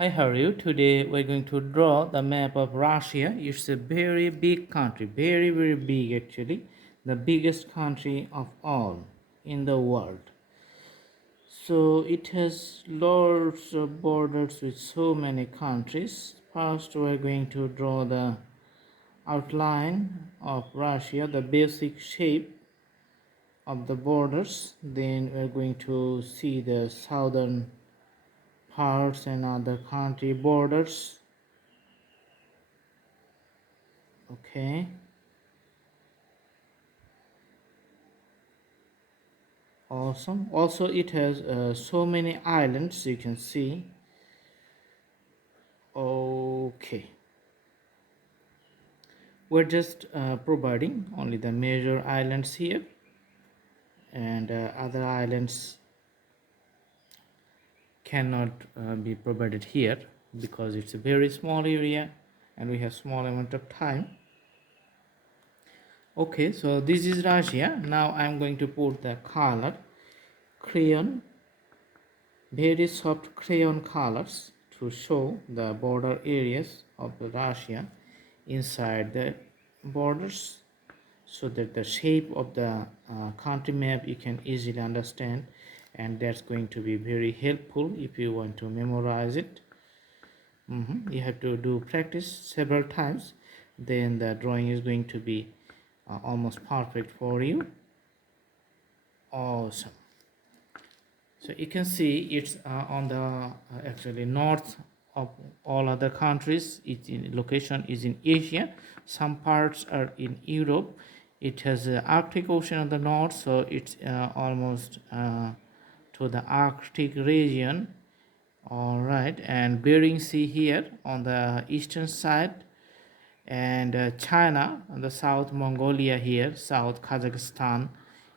Hi, how are you? Today we're going to draw the map of Russia. It's a very big country, very big actually, the biggest country of all in the world. So it has lots of borders with so many countries. First, we're going to draw the outline of Russia, the basic shape of the borders. Then we're going to see the southern parts and other country borders. Okay. Awesome. Also, it has so many islands you can see. Okay. We're just providing only the major islands here, and other islands cannot be provided here because it's a very small area and we have small amount of time. Okay, so this is Russia. Now I'm going to put the color crayon, very soft crayon colors to show the border areas of the Russia inside the borders, so that the shape of the country map you can easily understand, and that's going to be very helpful if you want to memorize it. You have to do practice several times, then the drawing is going to be almost perfect for you. Awesome. So you can see it's on the actually north of all other countries. Its location is in Asia. Some parts are in Europe. It has the Arctic Ocean on the north, so it's almost to the Arctic region. All right, and Bering Sea here on the eastern side, and China on the south, Mongolia here, south Kazakhstan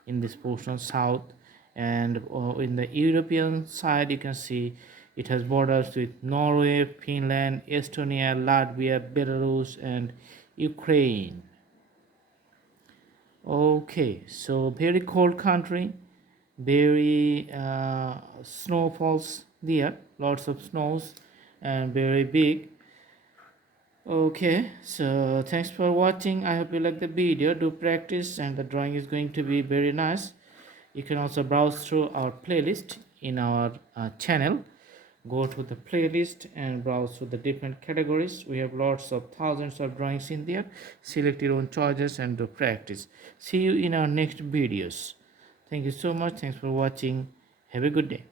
in this portion south, and in the European side you can see it has borders with Norway, Finland, Estonia, Latvia, Belarus, and Ukraine. Okay, so very cold country, very snowfalls there, lots of snows, and very big. Okay, so thanks for watching. I hope you like the video. Do practice, and the drawing is going to be very nice. You can also browse through our playlist in our channel. Go to the playlist and browse through the different categories. We have lots of thousands of drawings in there. Select your own choices and do practice. See you in our next videos. Thank you so much. Thanks for watching. Have a good day.